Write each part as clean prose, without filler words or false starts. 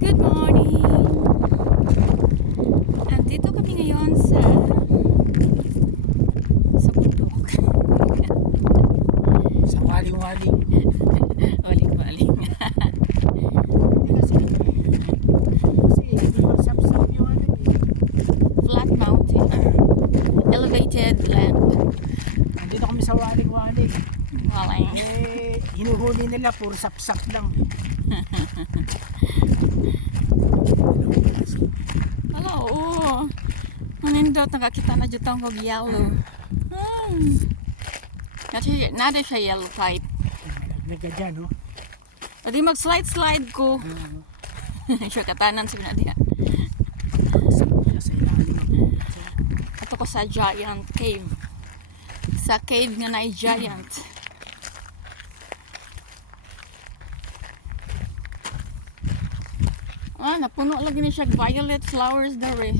Good morning! Andito kami ngayon sa bundok. Sa waling-waling. Waling-waling. Kasi hindi magsap-sap yung ano eh. Flat mountain. Elevated land. Nandito kami sa waling-waling. Waling. Hinuhuli nila puro sap-sap lang. Hello, oo. Manindot, nakakita na dyan kong yellow. Nada siya yellow type. Malaglag dyan, no? Pwede mag-slide ko. Siya katanan sa pinadihan. Sa ilalim. Ato ko sa giant cave. Sa cave nga na giant. Napuno lagi na siya violet flowers na rin.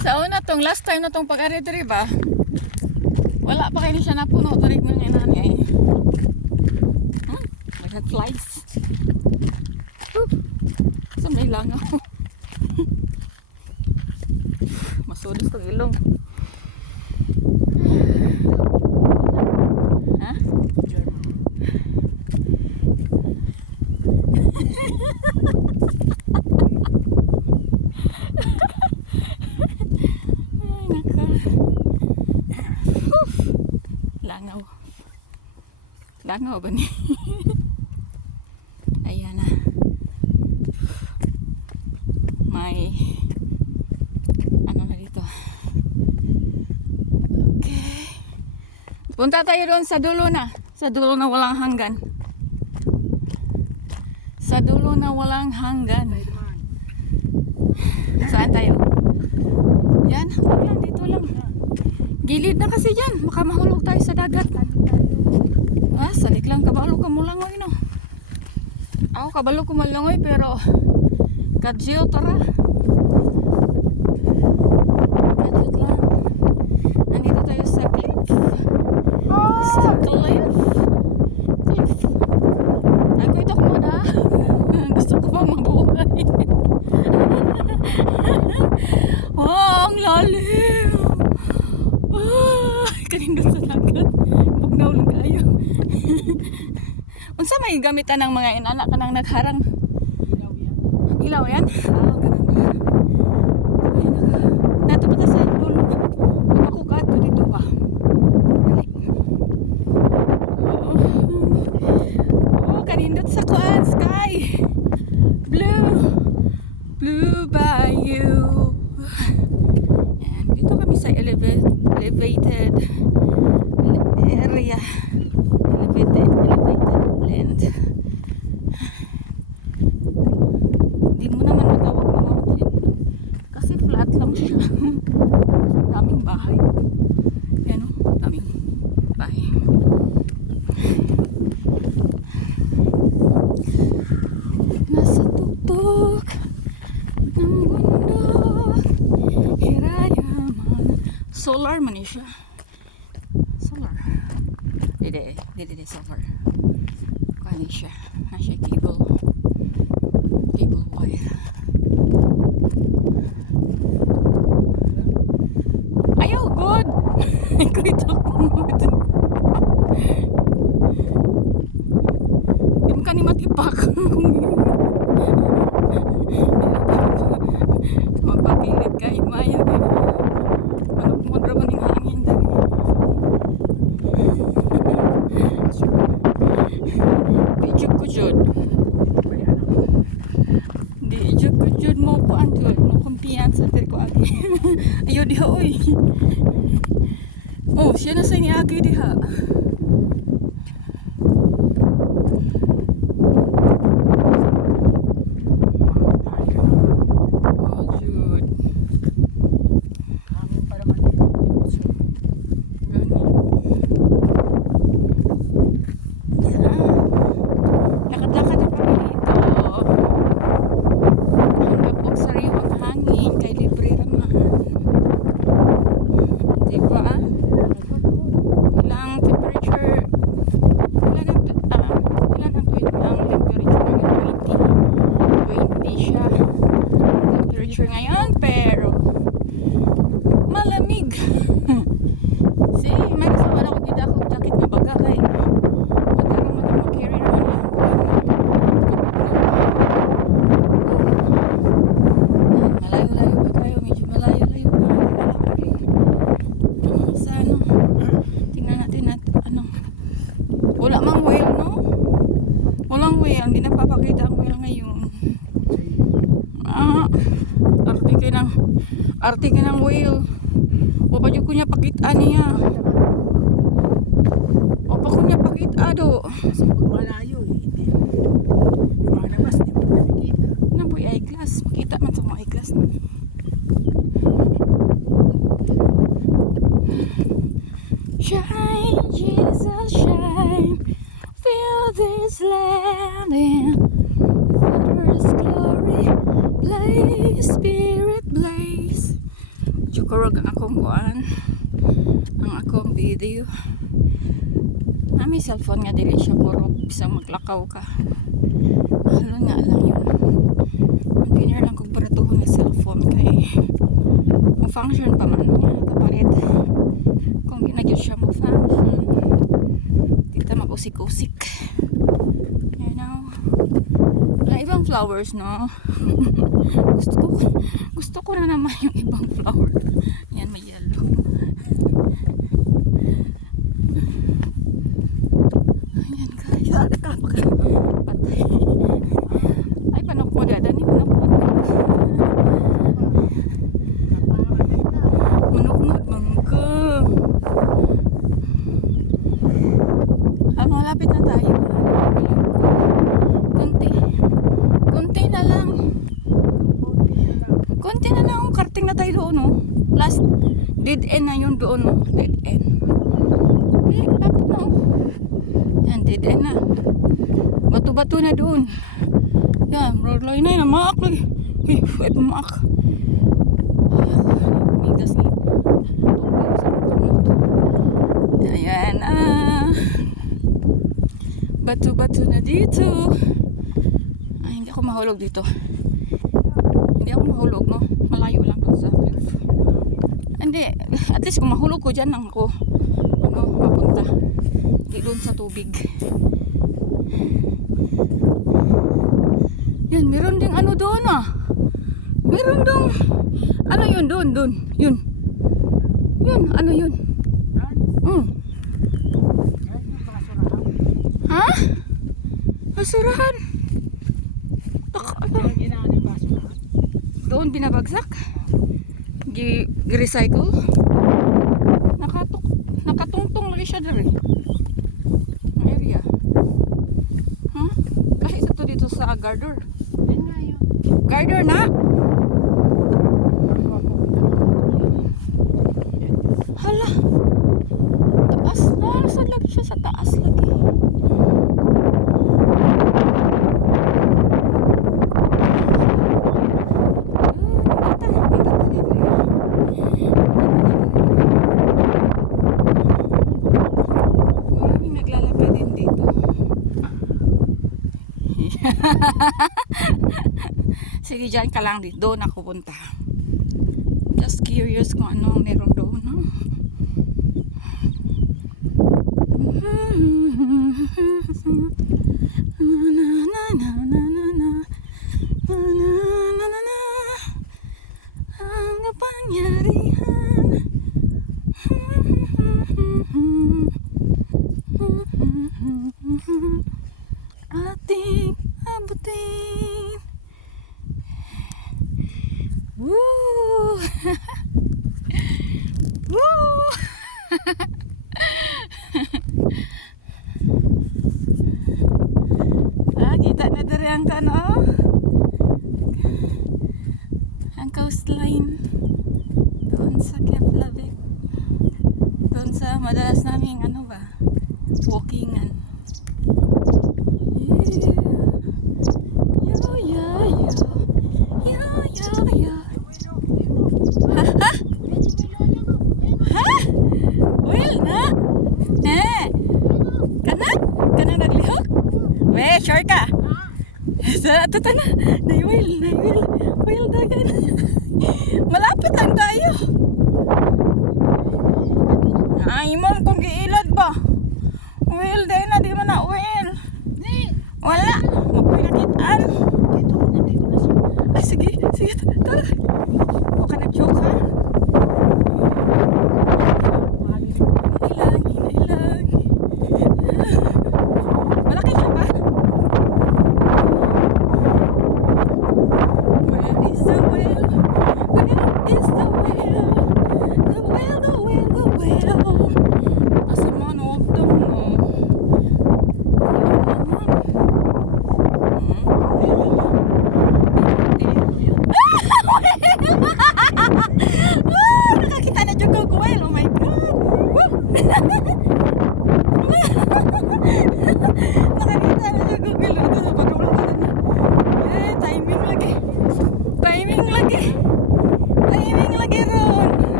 Sa una tong last time na tong pag-ari diri ba? Wala pa kayo siya napuno diri ng inani ay. Nag-flies. So may langaw. Masulis tong ilong. Ha? Langaw. Langaw ba ni? Ayan na. May ano na dito. Okay. Punta tayo doon sa dulo na. Sa dulo na walang hanggan. Sa dulo na walang hanggan. Saan tayo? Yan, wag lang, dito lang. Gilid na kasi dyan. Baka mahulog tayo sa dagat. Salik lang. Kabalo ka mo langoy, no? Ako, kabalo ko malangoy, pero kadyo, tara. Kadyo lang. Nandito tayo sa cliff. Sa cliff. Cliff. Ako ito ko na. Gusto ko pang mabuhay. Ang lalim. Kanindot sa dagat. Bugnaw lang kayo. Unsa may gamitan ng mga inana ka nang nagharang? Ilaw yan? Ganun. Nato pa ta sa dulo. Ako ka ato dito ba? Dali. Kanindot sa kuan sky. Blue. Blue bayou. Yan, dito kami sa elevated area. Elevated land. Di mo naman matawag na mountain. Kasi flat lang siya. Daming bahay. Yan o, daming bahay. Nasa tuktok ng bundok, hirayaman. Solar man siya. Solar. Dede solar. Kani siya. Nasa cable wire. Ayaw, good! Ito good. Di mo ka ni matipak. Magpapilit ka, igmaya ka. Manok mo draman yung hangin dari. Di ko jud. Di ko jud mo po anjud. Mo kumpiyansa diri ko agi. Ayo diha oy. Oh, siya na sa ni agi diha. Lakad-lakad na kami dito. Ang gapok sariwang hangin kay libre raman. pero malamig. See, may kasama ako gid ako jacket nga baga kay. Pero man mag-carry naman lang. Malayo-layo pa tayo, medyo malayo-layo pa. Sa ano, tingnan natin at ano. Wala mang whale, no? Walang whale, hindi napapakita ang whale ngayon. Arte ka ng whale. Wapa dyan ko niya pakita niya. Wapa ko niya pakita do. Kasi pag malayo eh, hindi. Lumalabas, di mo nakikita. Ano po yung eyeglass? Makita man sa mga eyeglass na. Shine, Jesus, shine. Fill this land in Father's glory. Blaze, Spirit, blaze. Chukurog ang akong kuan. Ang akong video. Nami cellphone nga dili siya kurog. Bisang maglakaw ka. Mahalo nga lang yun. Hindi lang kong baratuhon ng cellphone kay ma-function pa man niya. Kapalit. Kung di na siya ma-function. Kita mag-usik-usik. You know. Wala ibang flowers, no? gusto ko na naman yung ibang flower. Yan, may yellow. Ayan guys. Patay. Ay, panok mo dada ni manok mo. Manok mo, mangka. Malapit na tayo. Konti na lang. Konti na lang. Karting na tayo doon, no? Last dead end na yun doon, no? Dead end. Eh, lapit na, oh. Yan, dead end na. Bato-bato na doon. Yan, road line na yun. Maak lagi. Uy, wait, maak. Migas ni. Ayan, bato-bato na dito. Ay, hindi ako mahulog dito. Hindi ako mahulog, no? Malayo lang doon sa cliff. Hindi, at least kung mahulog ko dyan lang ako ano, mapunta. Hindi doon sa tubig. Yan, meron ding ano doon, ah. Meron dong, ano yun doon, yun. Yun, ano yun? Ha? Basurahan? Doon binabagsak? Gi-recycle? Nakatungtong lagi siya dali. Ang area. Huh? Kasi isa to dito sa garder. Garder na? Hala. Taas na. Nasaan lagi siya sa taas lagi. Maraming naglalakad din dito. Sige, dyan ka lang dito. Doon ako punta. Just curious kung ano ang meron doon, no? Ang kapangyarihan ating abutin. Woo! Woo! Kita na dari ang ano, ang coastline doon sa Keflavik, doon sa madalas naming ano ba, walkingan. Well na? Kana naglihok? Weh, sure ka? Sa ato na. Nay will dagan. Malapit lang tayo.